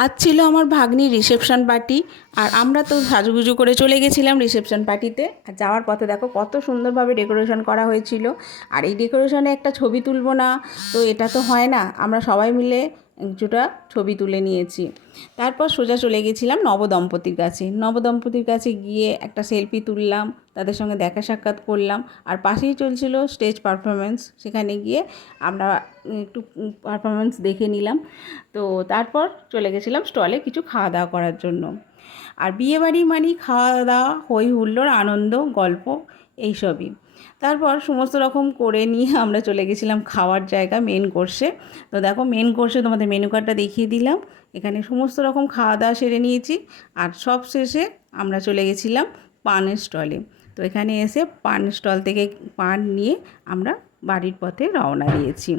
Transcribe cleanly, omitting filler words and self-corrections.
আজ ছিল আমার ভাগ্নির রিসেপশন পার্টি। আর আমরা তো সাজুগুজু করে চলে গেছিলাম রিসেপশন পার্টিতে। আর যাওয়ার পথে দেখো কত সুন্দরভাবে ডেকোরেশন করা হয়েছিল। আর এই ডেকোরেশনে একটা ছবি তুলবো না তো এটা তো হয় না, আমরা সবাই মিলে কিছুটা ছবি তুলে নিয়েছি। তারপর সোজা চলে গেছিলাম নবদম্পতির কাছে। নবদম্পতির কাছে গিয়ে একটা সেলফি তুললাম, তাদের সঙ্গে দেখা সাক্ষাৎ করলাম। আর পাশেই চলছিল স্টেজ পারফরমেন্স, সেখানে গিয়ে আমরা একটু পারফরমেন্স দেখে নিলাম। তো তারপর চলে গেছিলাম স্টলে কিছু খাওয়া দাওয়া করার জন্য। আর বিয়েবাড়ি মানেই খাওয়া দাওয়া, হই হুল্লোড়, আনন্দ, গল্প, এইসবই। তারপর সমস্ত রকম করে নিয়ে আমরা চলে গেছিলাম খাওয়ার জায়গা মেন কোর্সে। তো দেখো মেন কোর্সে তোমাদের মেনু কার্ডটা দেখিয়ে দিলাম। এখানে সমস্ত রকম খাওয়া দাওয়া সেরে নিয়েছি। আর সব শেষে আমরা চলে গেছিলাম পানের স্টলে। তো এখানে এসে পান স্টল থেকে পান নিয়ে আমরা বাড়ির পথে রওনা দিয়েছি।